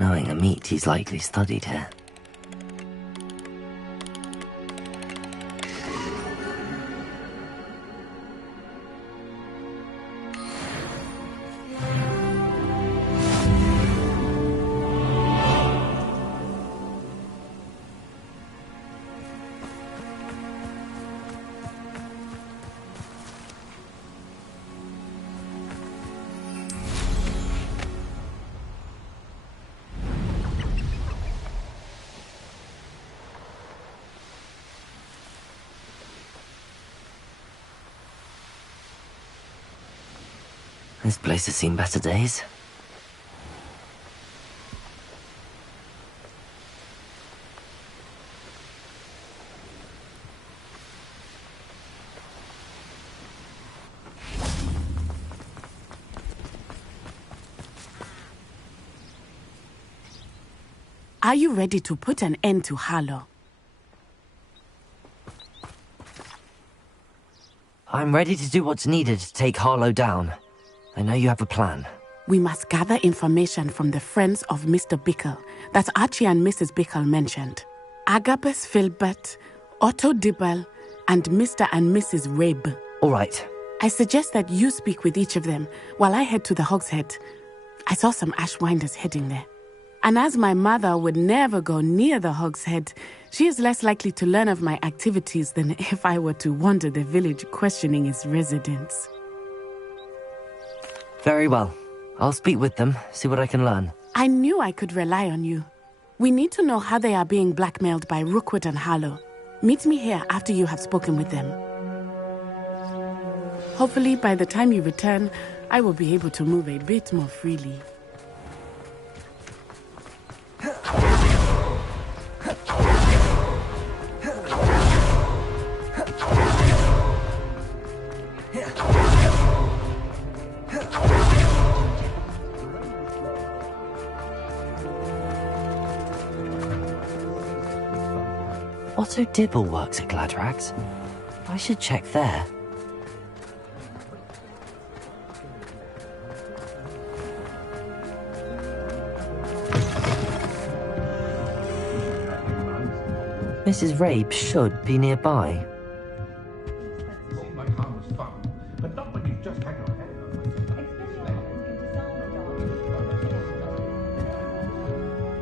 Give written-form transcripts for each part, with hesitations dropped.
knowing a meat he's likely studied here. This place has seen better days. Are you ready to put an end to Harlow? I'm ready to do what's needed to take Harlow down. I know you have a plan. We must gather information from the friends of Mr. Bickle that Archie and Mrs. Bickle mentioned. Agabus Filbert, Otto Dibble, and Mr. and Mrs. Rabe. All right. I suggest that you speak with each of them while I head to the Hogshead. I saw some Ashwinders heading there. And as my mother would never go near the Hogshead, she is less likely to learn of my activities than if I were to wander the village questioning its residents. Very well. I'll speak with them, see what I can learn. I knew I could rely on you. We need to know how they are being blackmailed by Rookwood and Harlow. Meet me here after you have spoken with them. Hopefully, by the time you return, I will be able to move a bit more freely. Otto Dibble works at Gladrags. I should check there. Mrs. Rabe should be nearby.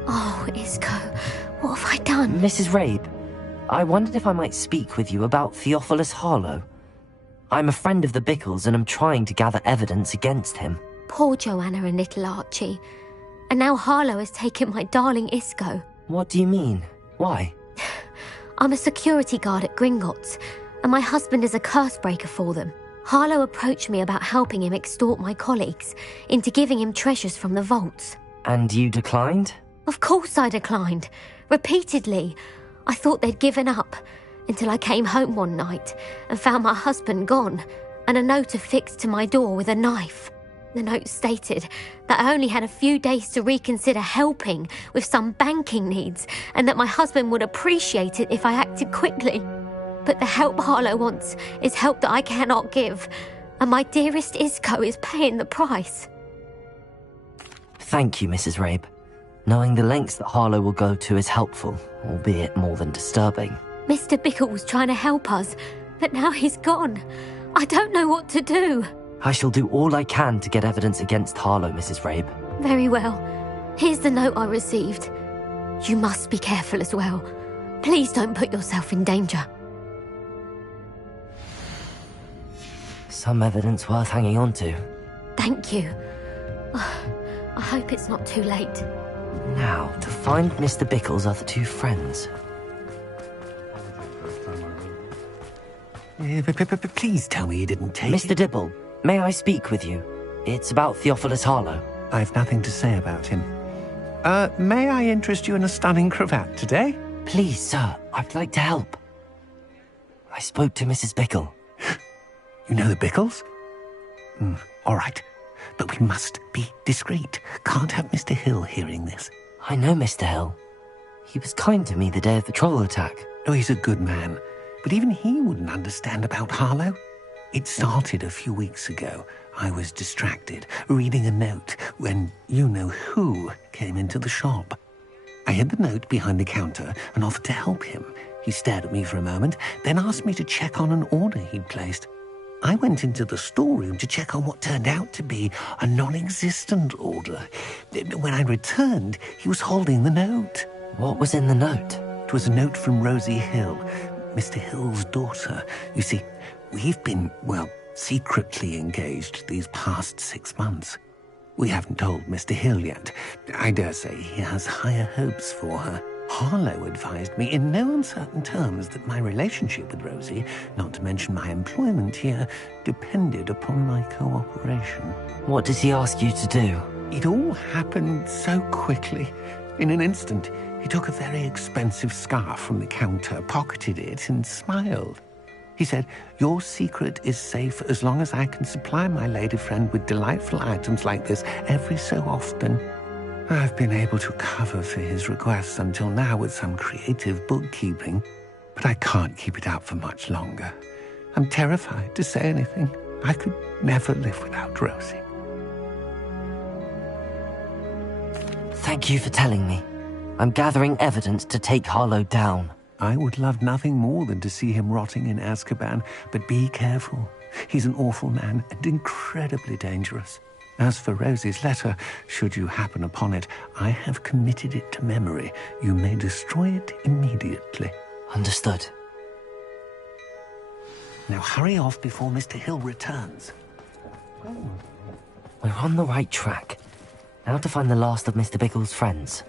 Oh, Isco, what have I done? Mrs. Rabe, I wondered if I might speak with you about Theophilus Harlow. I'm a friend of the Bickles and I'm trying to gather evidence against him. Poor Joanna and little Archie. And now Harlow has taken my darling Isco. What do you mean? Why? I'm a security guard at Gringotts, and my husband is a curse breaker for them. Harlow approached me about helping him extort my colleagues into giving him treasures from the vaults. And you declined? Of course I declined. Repeatedly. I thought they'd given up, until I came home one night and found my husband gone, and a note affixed to my door with a knife. The note stated that I only had a few days to reconsider helping with some banking needs, and that my husband would appreciate it if I acted quickly. But the help Harlow wants is help that I cannot give, and my dearest Isco is paying the price. Thank you, Mrs. Rabe. Knowing the lengths that Harlow will go to is helpful, albeit more than disturbing. Mr. Bickle was trying to help us, but now he's gone. I don't know what to do. I shall do all I can to get evidence against Harlow, Mrs. Rabe. Very well. Here's the note I received. You must be careful as well. Please don't put yourself in danger. Some evidence worth hanging on to. Thank you. I hope it's not too late. Now, to find Mr. Bickle's other two friends. Please tell me you didn't take Mr. it. Dibble, may I speak with you? It's about Theophilus Harlow. I've nothing to say about him. May I interest you in a stunning cravat today? Please, sir, I'd like to help. I spoke to Mrs. Bickle. You know the Bickles? All right. But we must be discreet. Can't have Mr. Hill hearing this. I know Mr. Hill. He was kind to me the day of the troll attack. Oh, he's a good man. But even he wouldn't understand about Harlow. It started a few weeks ago. I was distracted, reading a note, when you-know-who came into the shop. I hid the note behind the counter and offered to help him. He stared at me for a moment, then asked me to check on an order he'd placed. I went into the storeroom to check on what turned out to be a non-existent order. When I returned, he was holding the note. What was in the note? It was a note from Rosie Hill, Mr. Hill's daughter. You see, we've been, secretly engaged these past 6 months. We haven't told Mr. Hill yet. I dare say he has higher hopes for her. Harlow advised me in no uncertain terms that my relationship with Rosie, not to mention my employment here, depended upon my cooperation. What did he ask you to do? It all happened so quickly. In an instant, he took a very expensive scarf from the counter, pocketed it, and smiled. He said, "Your secret is safe as long as I can supply my lady friend with delightful items like this every so often." I've been able to cover for his requests until now with some creative bookkeeping, but I can't keep it up for much longer. I'm terrified to say anything. I could never live without Rosie. Thank you for telling me. I'm gathering evidence to take Harlow down. I would love nothing more than to see him rotting in Azkaban, but be careful. He's an awful man and incredibly dangerous. As for Rosie's letter, should you happen upon it, I have committed it to memory. You may destroy it immediately. Understood. Now hurry off before Mr. Hill returns. We're on the right track. Now to find the last of Mr. Bickle's friends.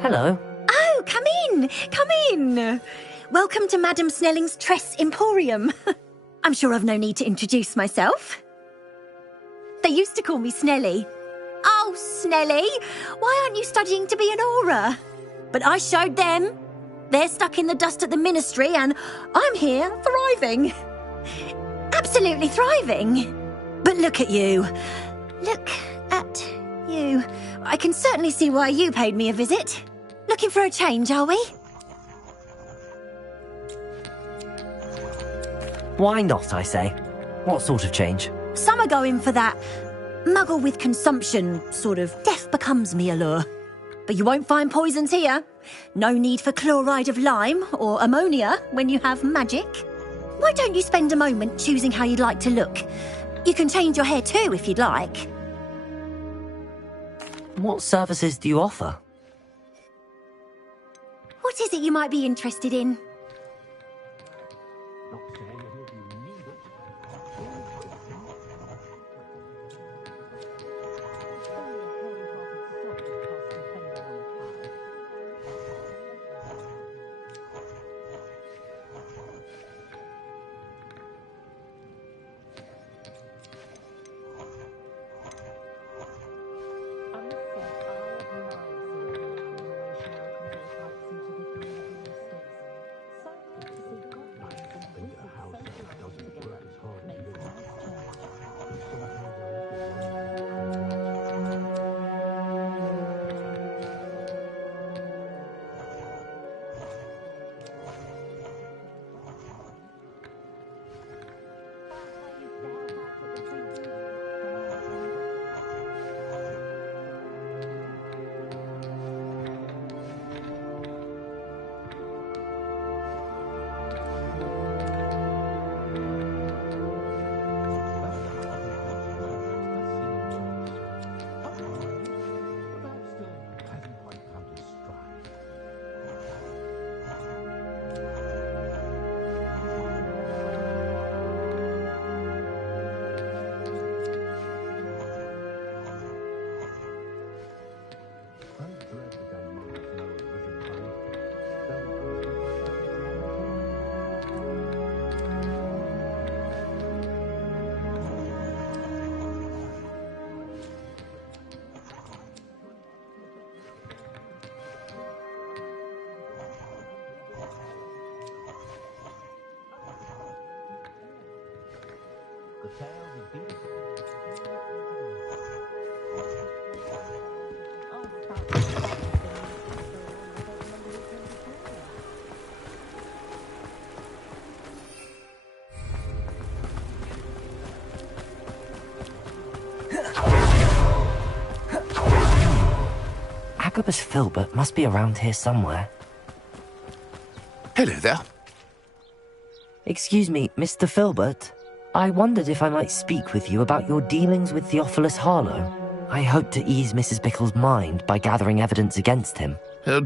Hello. Oh, come in, come in. Welcome to Madame Snelling's Tress Emporium. I'm sure I've no need to introduce myself. They used to call me Snelly. Oh, Snelly, why aren't you studying to be an aura? But I showed them. They're stuck in the dust at the ministry and I'm here thriving. Absolutely thriving. But look at you. Look at you. I can certainly see why you paid me a visit. Looking for a change, are we? Why not, I say? What sort of change? Some are going for that muggle with consumption, sort of death becomes me allure. But you won't find poisons here. No need for chloride of lime or ammonia when you have magic. Why don't you spend a moment choosing how you'd like to look? You can change your hair too if you'd like. What services do you offer? What is it you might be interested in? Agabus Filbert must be around here somewhere. Hello there. Excuse me, Mr. Filbert. I wondered if I might speak with you about your dealings with Theophilus Harlow. I hope to ease Mrs. Bickle's mind by gathering evidence against him.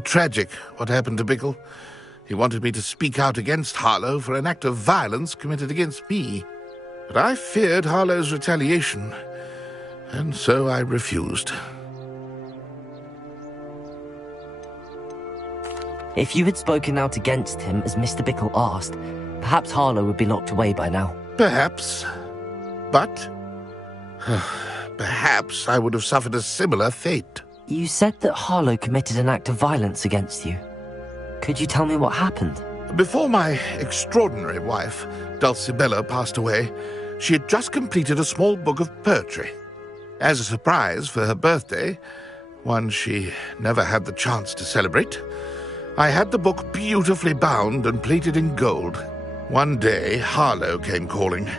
Tragic, what happened to Bickle. He wanted me to speak out against Harlow for an act of violence committed against me. But I feared Harlow's retaliation, and so I refused. If you had spoken out against him as Mr. Bickle asked, perhaps Harlow would be locked away by now. Perhaps. But perhaps I would have suffered a similar fate. You said that Harlow committed an act of violence against you. Could you tell me what happened? Before my extraordinary wife, Dulcibella, passed away, she had just completed a small book of poetry. As a surprise for her birthday, one she never had the chance to celebrate, I had the book beautifully bound and plated in gold. One day, Harlow came calling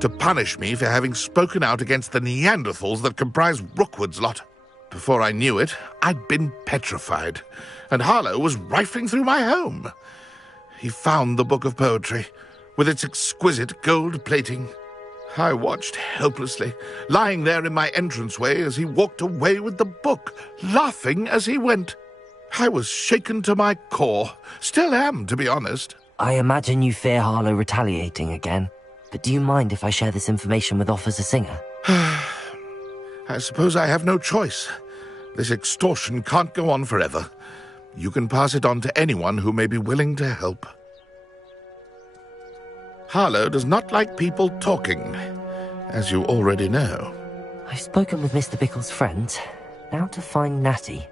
to punish me for having spoken out against the Neanderthals that comprise Rookwood's lot. Before I knew it, I'd been petrified, and Harlow was rifling through my home. He found the book of poetry, with its exquisite gold plating. I watched helplessly, lying there in my entranceway as he walked away with the book, laughing as he went. I was shaken to my core. Still am, to be honest. I imagine you fear Harlow retaliating again, but do you mind if I share this information with Officer Singer? I suppose I have no choice. This extortion can't go on forever. You can pass it on to anyone who may be willing to help. Harlow does not like people talking, as you already know. I've spoken with Mr. Bickle's friends. Now to find Natty.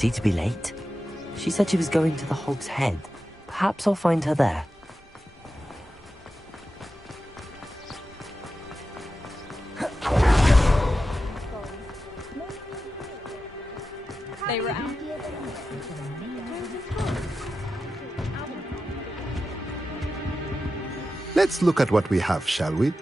Pity to be late. She said she was going to the Hog's Head. Perhaps I'll find her there. They were out. Let's look at what we have, shall we?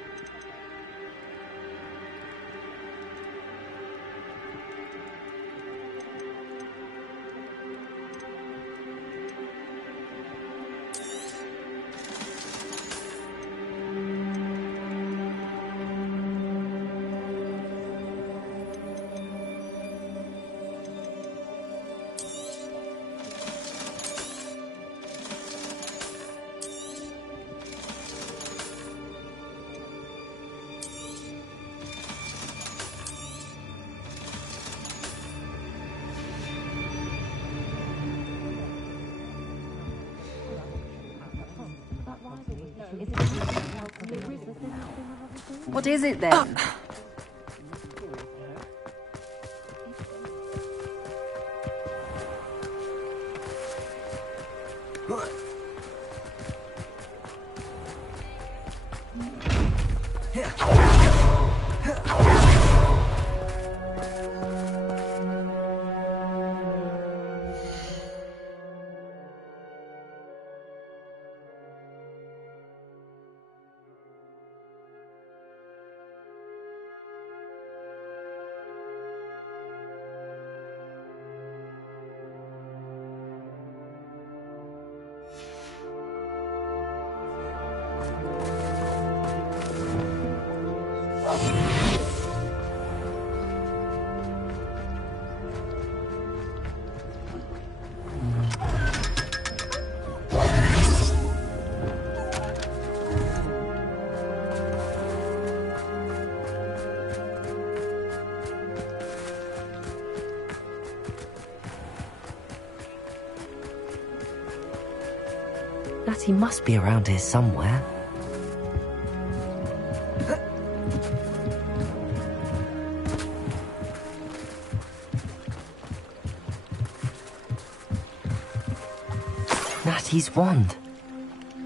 What is it then? Natty must be around here somewhere. Natty's wand.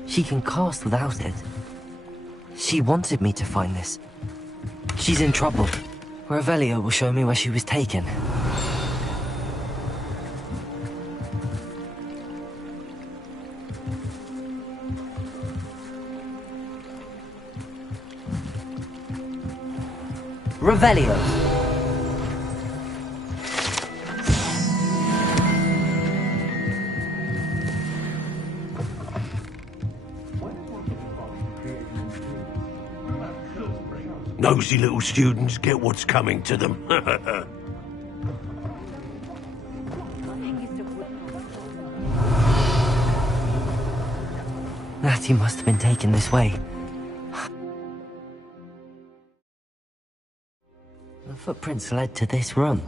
She can cast without it. She wanted me to find this. She's in trouble. Revelio will show me where she was taken. Revelio. Nosy little students get what's coming to them. Natty must have been taken this way. The footprints led to this room.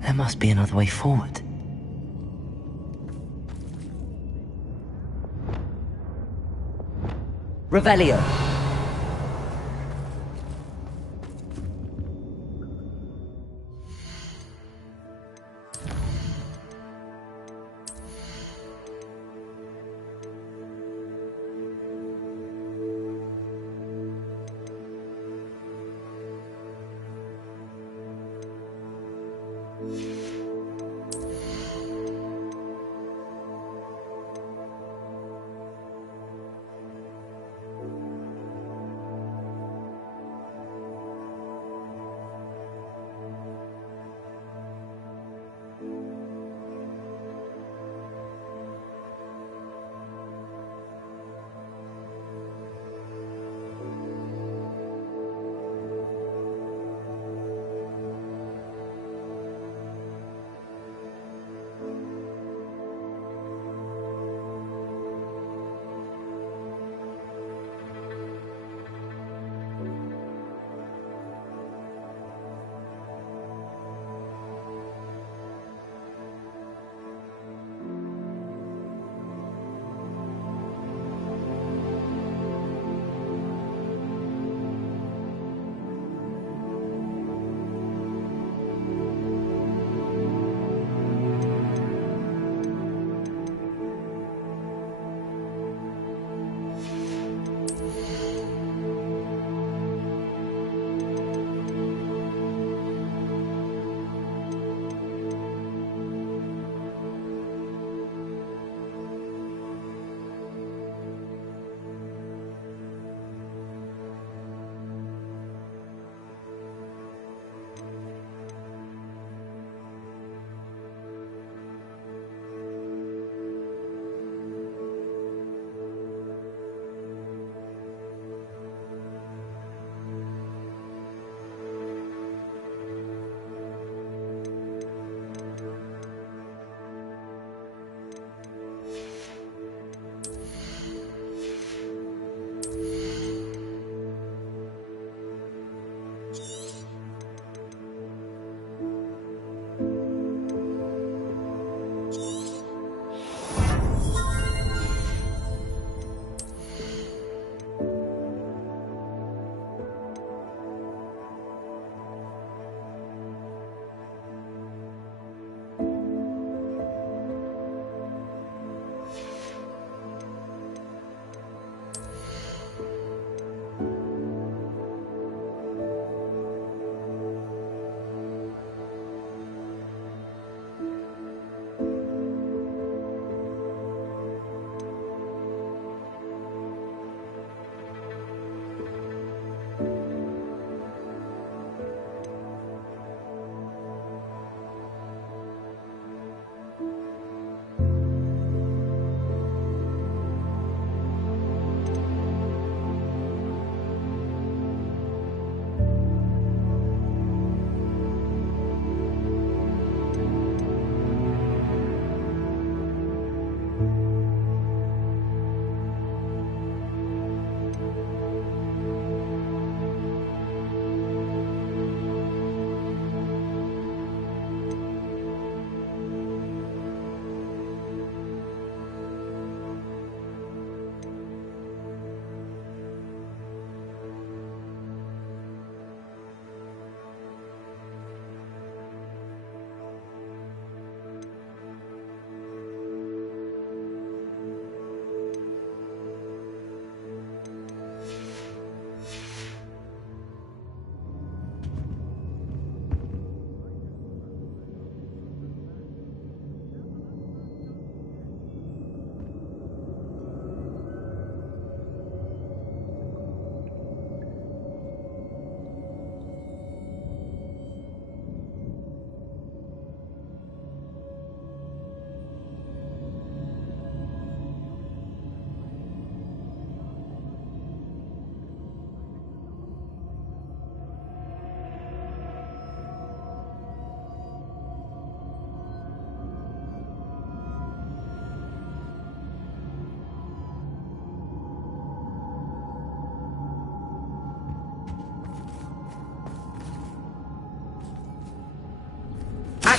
There must be another way forward. Revelio.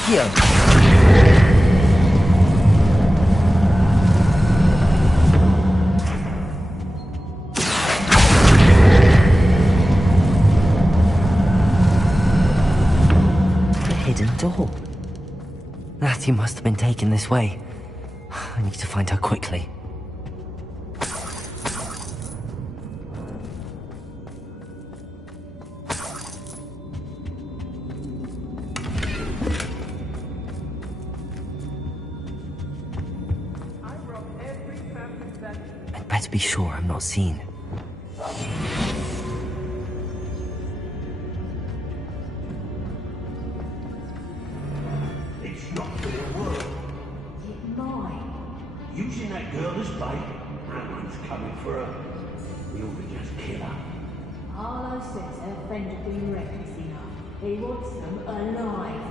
Accio! The hidden door. Natty must have been taken this way. I need to find her quickly. I'd better be sure I'm not seen. It's not gonna work. It might. Using that girl as bait, no one's coming for her. We ought to just kill her. Harlow says her friend had been reckless enough. He wants them alive.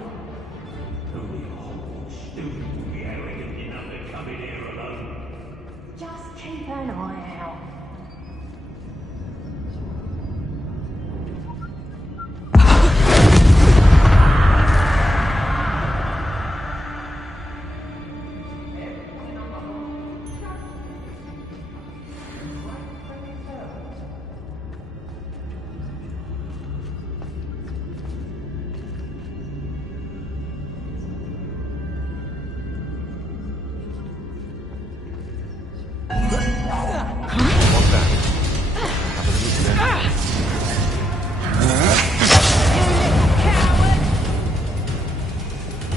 Only a Hogwarts student would be arrogant enough to come in here alone. Just keep an eye out.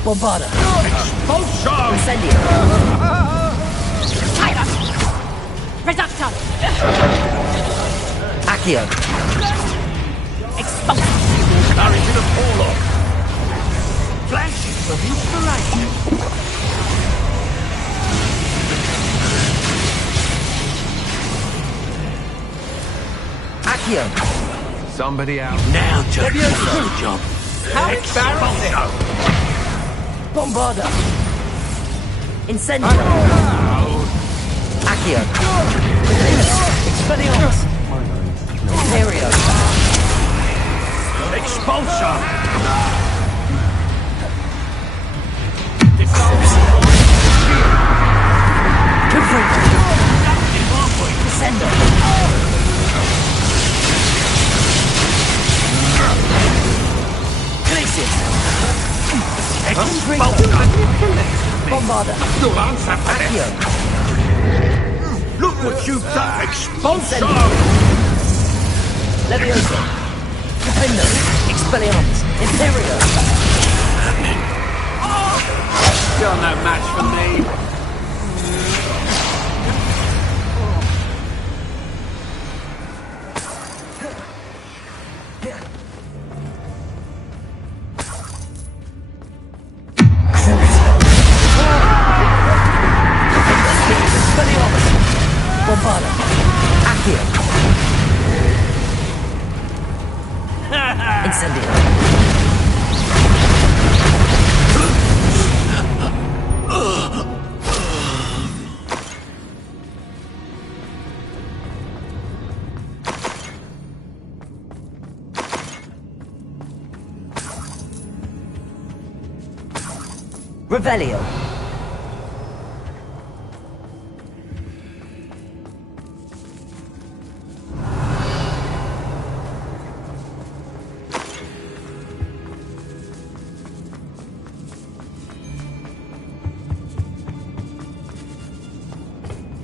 Bombarda! Expulsion! Incendio! Reductor! Accio! Expulsion! Carry to the fall off! Flashes of inspiration! Accio! Somebody out. Now just do the job! How embarrassing! Bombarda! Incendio! Accio! Expelliarmus! Imperio! Expulsion! Descendo! Glacius! Bombarda! Accio! Look what you've done! Expulsion! Leviosa! Defendo! Expelliarmus! Imperio! You're no match for me. Bombarda! Accio! Incendio! Revelio!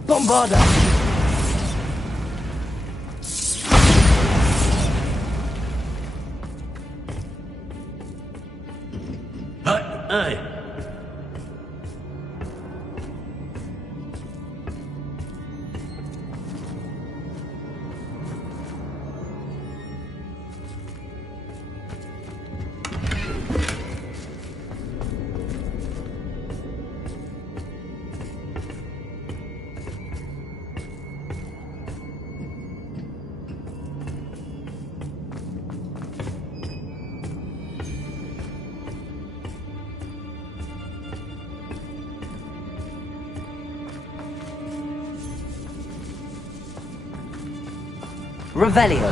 Bombarda! Hey! Revelio!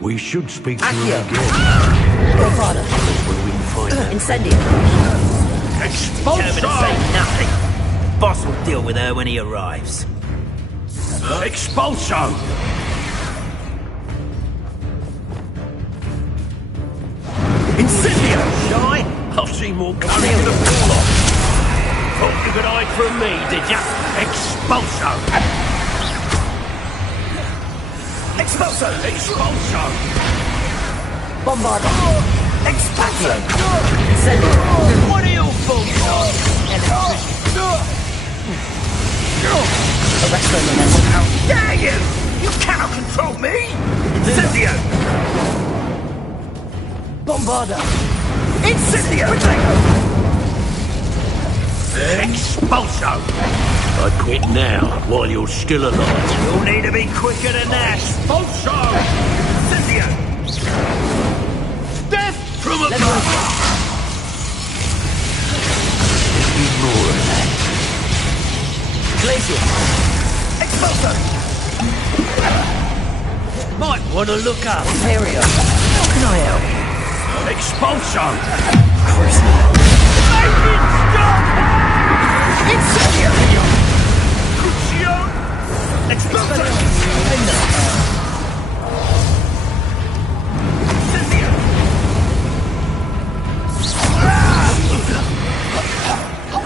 We should speak to him Accio. again. Your father. When we can find him. Incendio. Expulso! Nothing. Boss will deal with her when he arrives. Expulso! Incendio! Shy? I've seen more coming to the fall off. Thought you could hide from me, did ya? Expulso! Expulso! Expulso! Bombarda. Expulso! Incendio. What are you fools on? Arrest them. How dare you! You cannot control me! Incendio! Bombarda. Incendio! Expulso! I quit now, while you're still alive. You'll need to be quicker than that! Expulso! Incendio! Death from above! Be more of that. Glacier. Expulso! Might want to look up. Imperio. How can I help? Expulso! Make it stop! Incendio! Crucio! Expulso!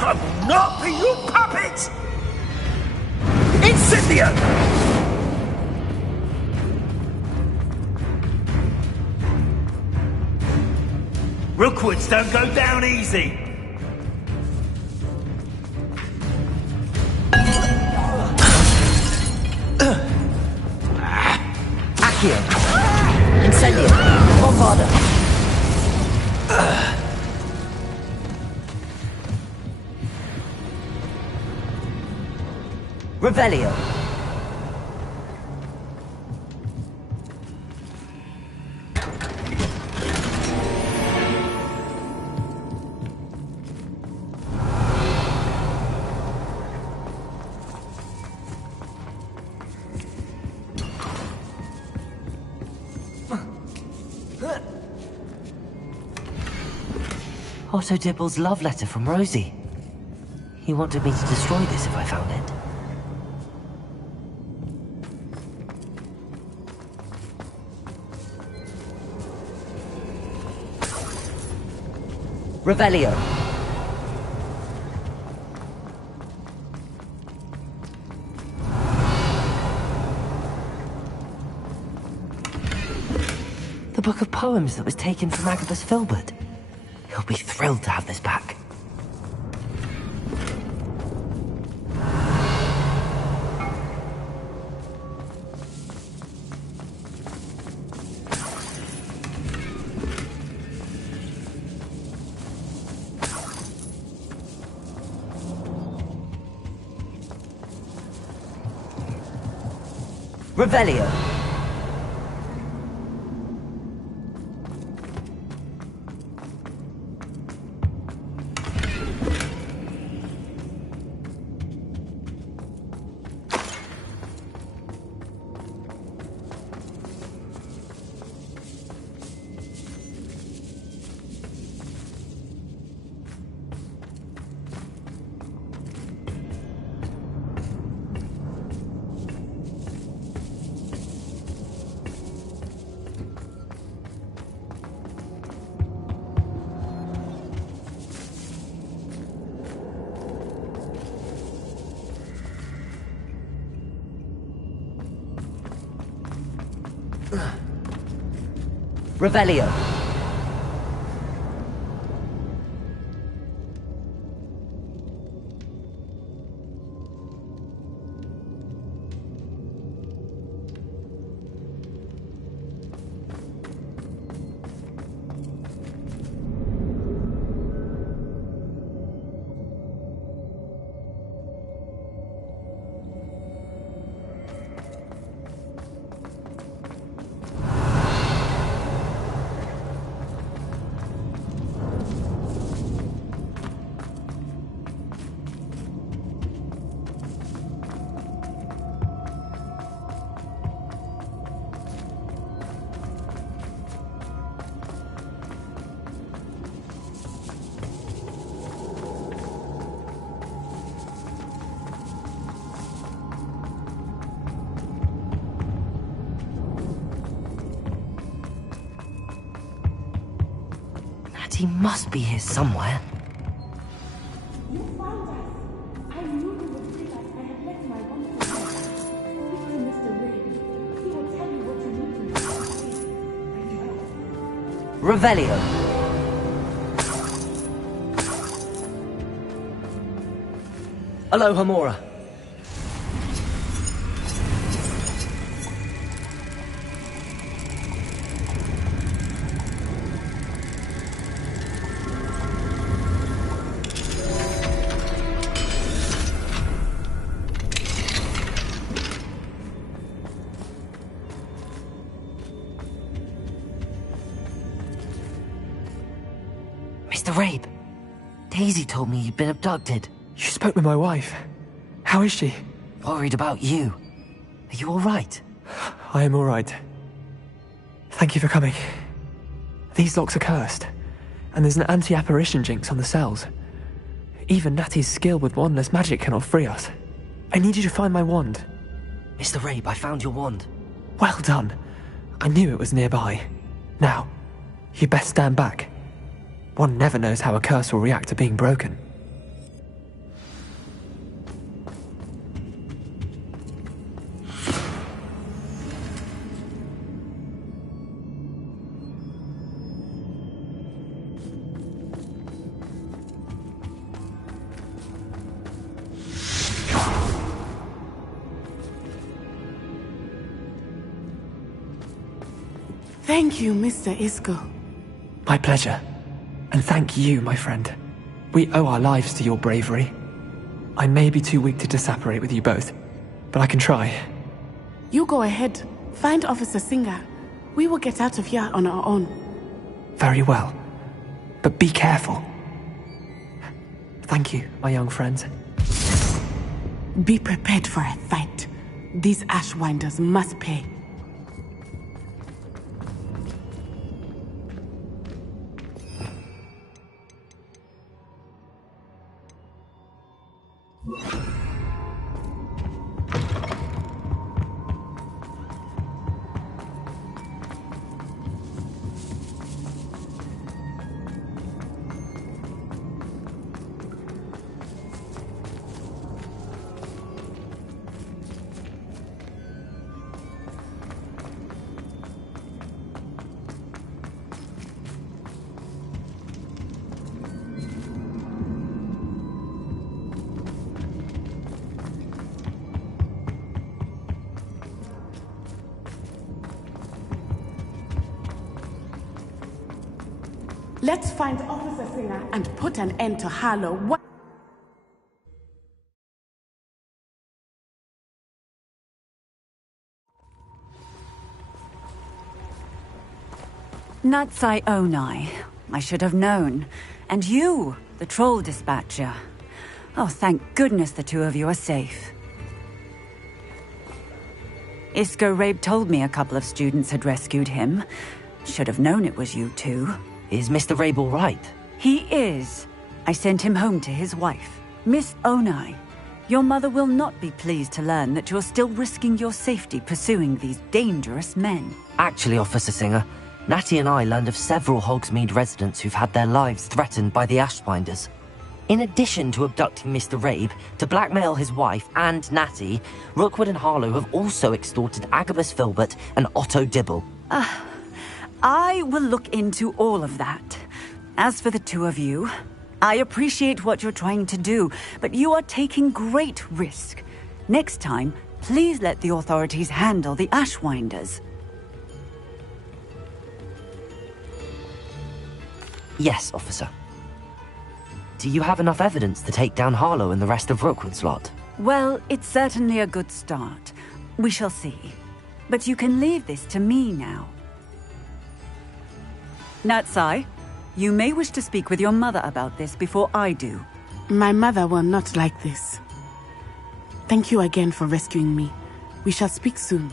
I will not be your puppet! Incendio! Rookwoods don't go down easy! Accio. Incendio. Bombarda. Revelio. Otto Dibble's love letter from Rosie. He wanted me to destroy this if I found it. Revelio. The book of poems that was taken from Agabus Filbert. He'll be thrilled to have this back. Revelio. Revelio. Natty must be here somewhere. You found us. I knew you would bring us. I had left my wand for you. Speak to Mr. Ray. He will tell you what you need to know. Revelio. Aloha Mora. Mr. Rabe, Daisy told me you'd been abducted. You spoke with my wife. How is she? Worried about you. Are you all right? I am all right. Thank you for coming. These locks are cursed, and there's an anti-apparition jinx on the cells. Even Natty's skill with wandless magic cannot free us. I need you to find my wand. Mr. Rabe, I found your wand. Well done. I knew it was nearby. Now, you best stand back. One never knows how a curse will react to being broken. Thank you, Mr. Isco. My pleasure. And thank you, my friend. We owe our lives to your bravery. I may be too weak to disapparate with you both, but I can try. You go ahead. Find Officer Singer. We will get out of here on our own. Very well. But be careful. Thank you, my young friends. Be prepared for a fight. These Ashwinders must pay. Let's find Officer Singer and put an end to Harlow. What? Natsai Onai. I should have known. And you, the troll dispatcher. Oh, thank goodness the two of you are safe. Isco Rabe told me a couple of students had rescued him. Should have known it was you two. Is Mr. Rabe all right? He is. I sent him home to his wife, Miss Onai. Your mother will not be pleased to learn that you're still risking your safety pursuing these dangerous men. Actually, Officer Singer, Natty and I learned of several Hogsmeade residents who've had their lives threatened by the Ashbinders. In addition to abducting Mr. Rabe to blackmail his wife and Natty, Rookwood and Harlow have also extorted Agabus Filbert and Otto Dibble. I will look into all of that. As for the two of you, I appreciate what you're trying to do, but you are taking great risk. Next time, please let the authorities handle the Ashwinders. Yes, officer. Do you have enough evidence to take down Harlow and the rest of Rookwood's lot? Well, it's certainly a good start. We shall see. But you can leave this to me now. Natsai, you may wish to speak with your mother about this before I do. My mother will not like this. Thank you again for rescuing me. We shall speak soon.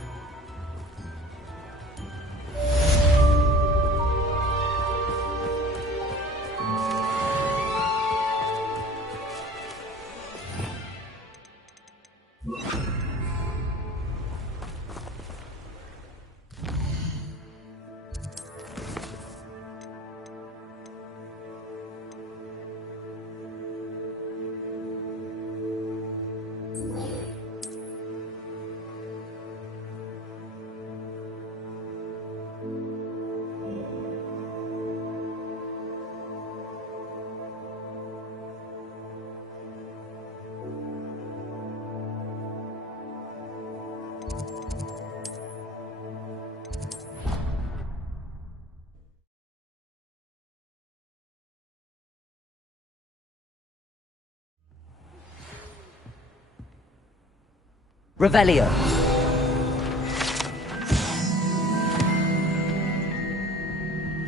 Revelio.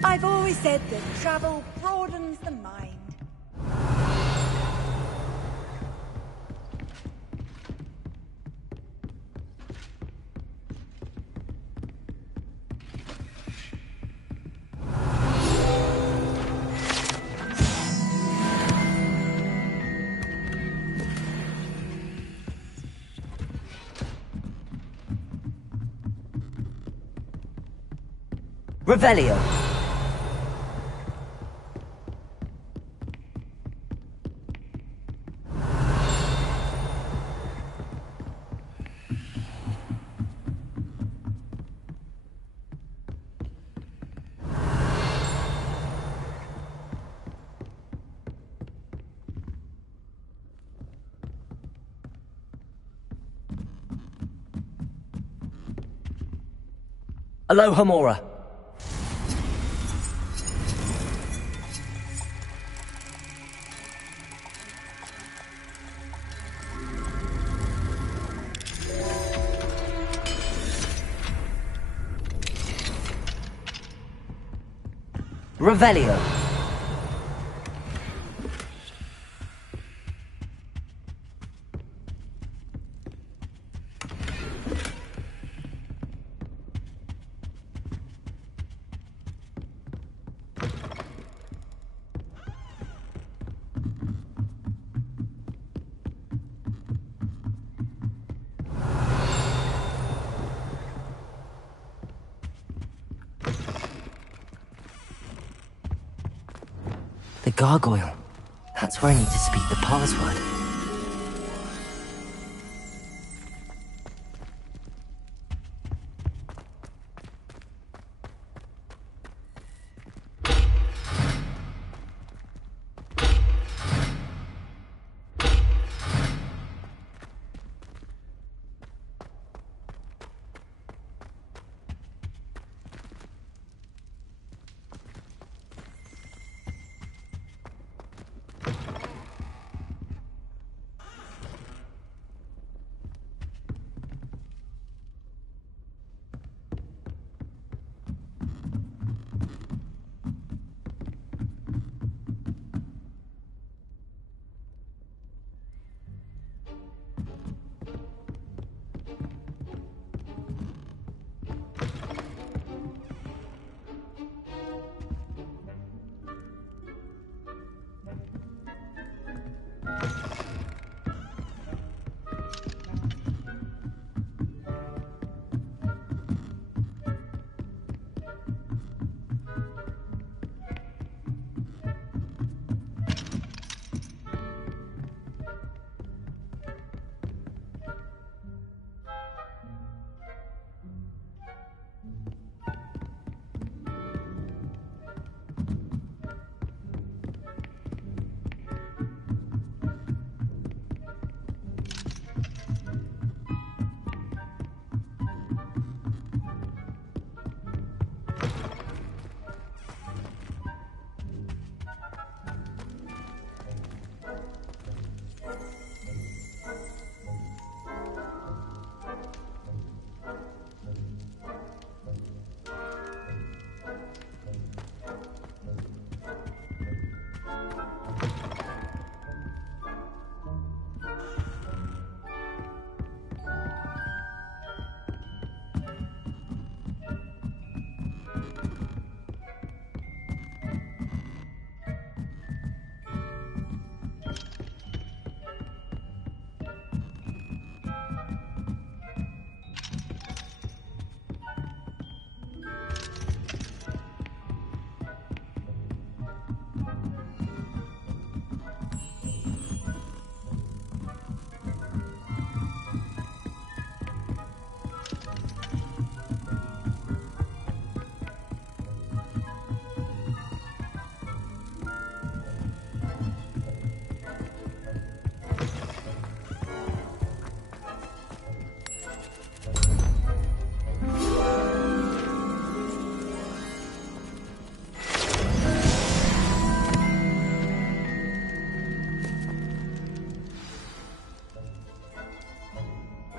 I've always said that travel broadens the mind. Revelio. Aloha Mora. Revelio. The gargoyle. That's where I need to speak the password.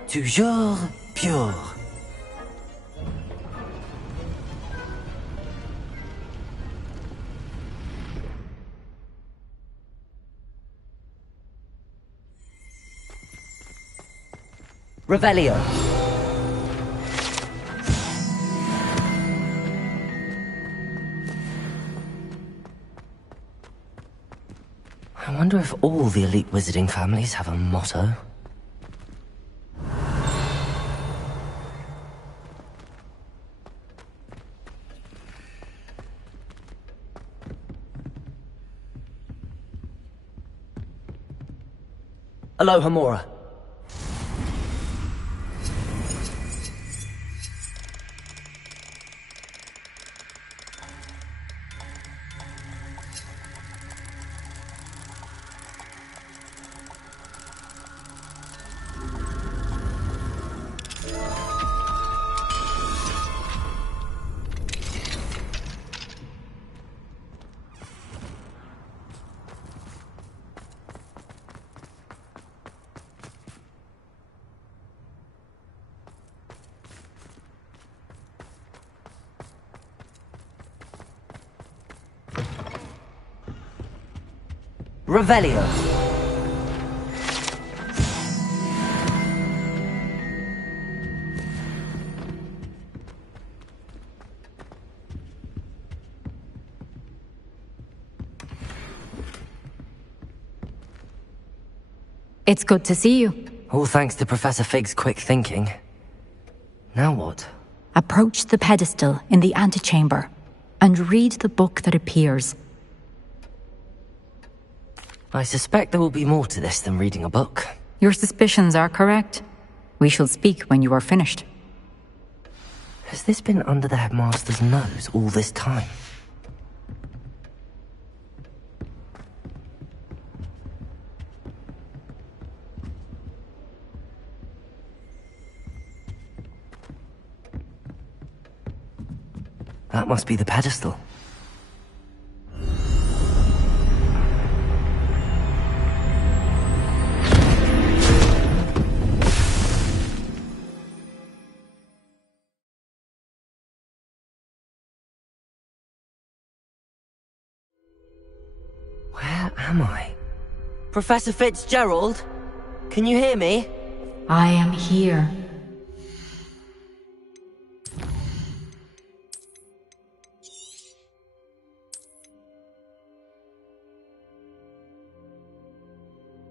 Toujours pure. Revelio. I wonder if all the elite wizarding families have a motto. Aloha Mora. Revelio. It's good to see you. All thanks to Professor Fig's quick thinking. Now what? Approach the pedestal in the antechamber and read the book that appears. I suspect there will be more to this than reading a book. Your suspicions are correct. We shall speak when you are finished. Has this been under the headmaster's nose all this time? That must be the pedestal. Where am I? Professor Fitzgerald? Can you hear me? I am here.